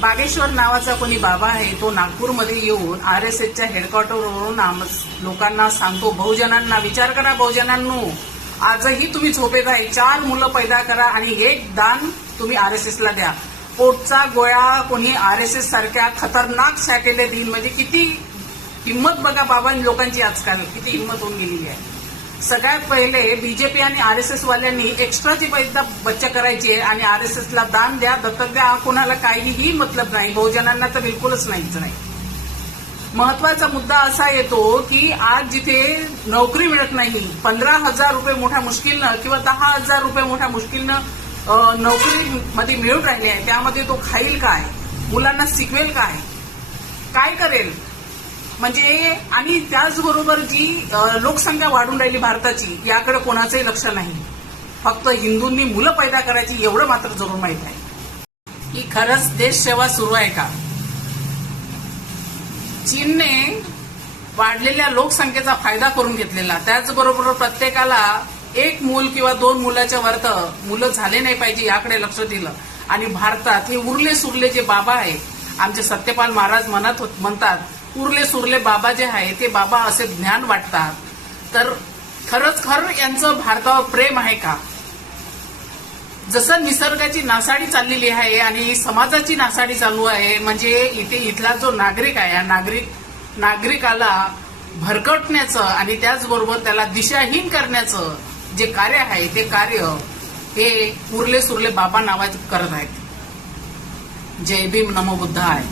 बागेश्वर नावाचा कोणी बाबा आहे, तो नागपूरमध्ये येऊन RSSच्या हेडक्वार्टरवरून लोकांना सांगतो, बहुजनांना विचार करा, बहुजनांनो आजही तुम्ही झोपेत आहे, 4 मुलं पैदा करा आणि 1 दान तुम्ही RSSला द्या. पोटचा गोळा कोणी RSS सारख्या खतरनाक शाखेला देईन. म्हणजे किती हिंमत बघा बाबा लोकांची, आजकाल किती हिंमत होऊन गेलेली आहे. सगळ्यात पहिले बीजेपी आणि RSS वाल्यांनी एक्स्ट्राची पैदा बच्चा करायची आहे आणि RSSला दान द्या, दत्तक द्या, कोणाला काहीही मतलब नाही, बहुजनांना तर बिलकुलच नाहीच नाही. महत्वाचा मुद्दा असा येतो की आज जिथे नोकरी मिळत नाही, 15,000 रुपये मोठ्या मुश्किलनं किंवा 10,000 रुपये मोठ्या मुश्किलनं नोकरीमध्ये मिळून राहिले आहे, त्यामध्ये तो खाईल काय, मुलांना शिकवेल काय, काय करेल. म्हणजे आणि त्याचबरोबर जी लोकसंख्या वाढून राहिली भारताची, याकडे कोणाचंही लक्ष नाही. फक्त हिंदूंनी मुलं पैदा करायची एवढं मात्र जरूर माहित आहे. की खरंच देश सेवा सुरू आहे का. चीनने वाढलेल्या लोकसंख्येचा फायदा करून घेतलेला, त्याचबरोबर प्रत्येकाला 1 मूल किंवा 2 मुलाच्या वरत मुलं झाले नाही पाहिजे याकडे लक्ष दिलं. आणि भारतात हे उरले सुरले जे बाबा आहे, आमचे सत्यपाल महाराज म्हणतात उरले सुरले बाबा जे आहे ते बाबा असे ज्ञान वाटतात. तर खरंच यांचं भारतावर प्रेम आहे का. जसं निसर्गाची नासाडी चाललेली आहे आणि समाजाची नासाडी चालू आहे, म्हणजे इथला जो नागरिक आहे, या नागरिकाला भरकटण्याचं आणि त्याचबरोबर त्याला दिशाहीन करण्याचं जे कार्य आहे, ते कार्य हे उरले सुरले बाबा नावाचे करत आहेत. जय भीम, नमो बुद्धाय.